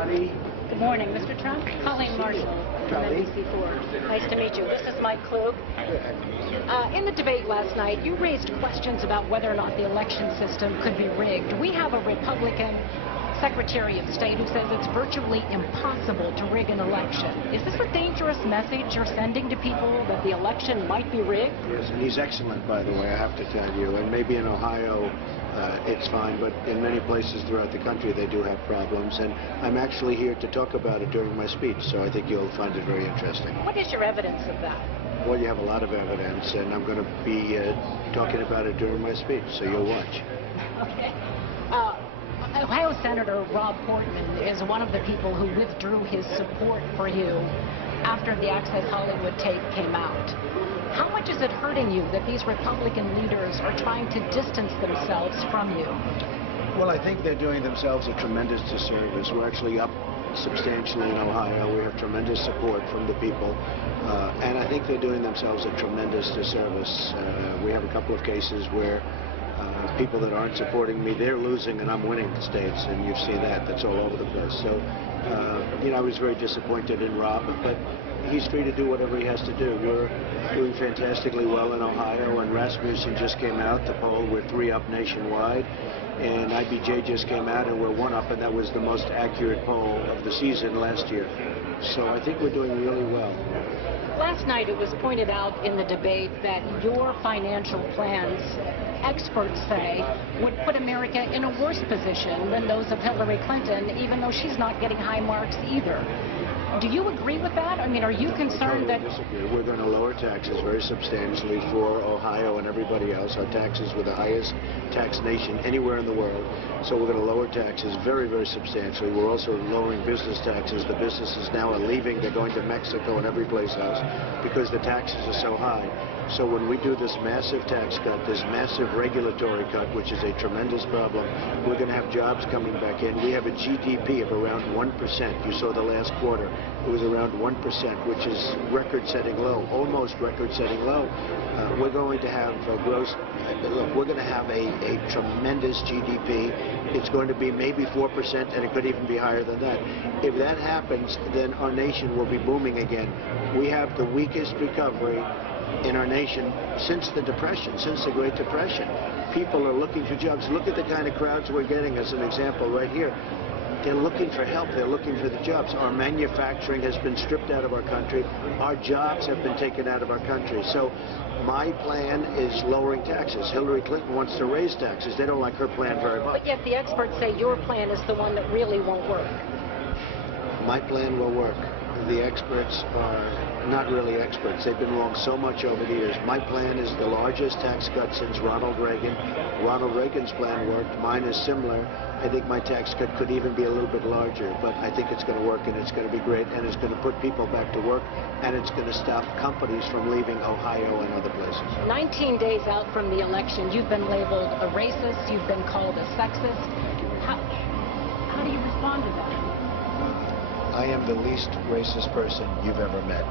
Scotty. Good morning, Mr. Trump. Colleen Marshall from NBC4. Nice to meet you. This is Mike Klug. In the debate last night, you raised questions about whether or not the election system could be rigged. We have a Republican Secretary of State who says it's virtually impossible to rig an election. Is this a dangerous message you're sending to people, that the election might be rigged? Yes, and he's excellent, by the way, I have to tell you. And maybe in Ohio, it's fine, but in many places throughout the country, they do have problems. And I'm actually here to talk about it during my speech, so I think you'll find it very interesting. What is your evidence of that? Well, you have a lot of evidence, and I'm going to be talking about it during my speech, so you'll watch. Okay. Ohio Senator Rob Portman is one of the people who withdrew his support for you after the Access Hollywood tape came out. How much is it hurting you that these Republican leaders are trying to distance themselves from you? Well, I think they're doing themselves a tremendous disservice. We're actually up substantially in Ohio. We have tremendous support from the people, and I think they're doing themselves a tremendous disservice. We have a couple of cases where people that aren't supporting me, they're losing and I'm winning states, and you've seen that. That's all over the place. So, you know, I was very disappointed in Rob, but he's free to do whatever he has to do. We're doing fantastically well in Ohio, and Rasmussen just came out, the poll. We're 3 up nationwide, and IBJ just came out, and we're 1 up, and that was the most accurate poll of the season last year. So I think we're doing really well. Last night it was pointed out in the debate that your financial plans, experts say, would put America in a worse position than those of Hillary Clinton, even though she's not getting high marks either. Do you agree with that? I mean, are you concerned that... I disagree. We're going to lower taxes very substantially for Ohio and everybody else. Our taxes were the highest tax nation anywhere in the world. So we're going to lower taxes very, very substantially. We're also lowering business taxes. The businesses now are leaving. They're going to Mexico and every place else because the taxes are so high. So when we do this massive tax cut, this massive regulatory cut, which is a tremendous problem, we're going to have jobs coming back in. We have a GDP of around 1%. You saw the last quarter. It was around 1%, which is record-setting low, almost record-setting low. We're going to have gross, look, we're going to have a tremendous GDP. It's going to be maybe 4%, and it could even be higher than that. If that happens, then our nation will be booming again. We have the weakest recovery in our nation since the Depression, since the Great Depression. People are looking for jobs. Look at the kind of crowds we're getting as an example right here. They're looking for help. They're looking for the jobs. Our manufacturing has been stripped out of our country. Our jobs have been taken out of our country. So my plan is lowering taxes. Hillary Clinton wants to raise taxes. They don't like her plan very much. But yet the experts say your plan is the one that really won't work. My plan will work. The experts are not really experts. They've been wrong so much over the years. My plan is the largest tax cut since Ronald Reagan. Ronald Reagan's plan worked. Mine is similar. I think my tax cut could even be a little bit larger, but I think it's going to work, and it's going to be great, and it's going to put people back to work, and it's going to stop companies from leaving Ohio and other places. 19 days out from the election, you've been labeled a racist, you've been called a sexist. How do you respond to that? I am the least racist person you've ever met.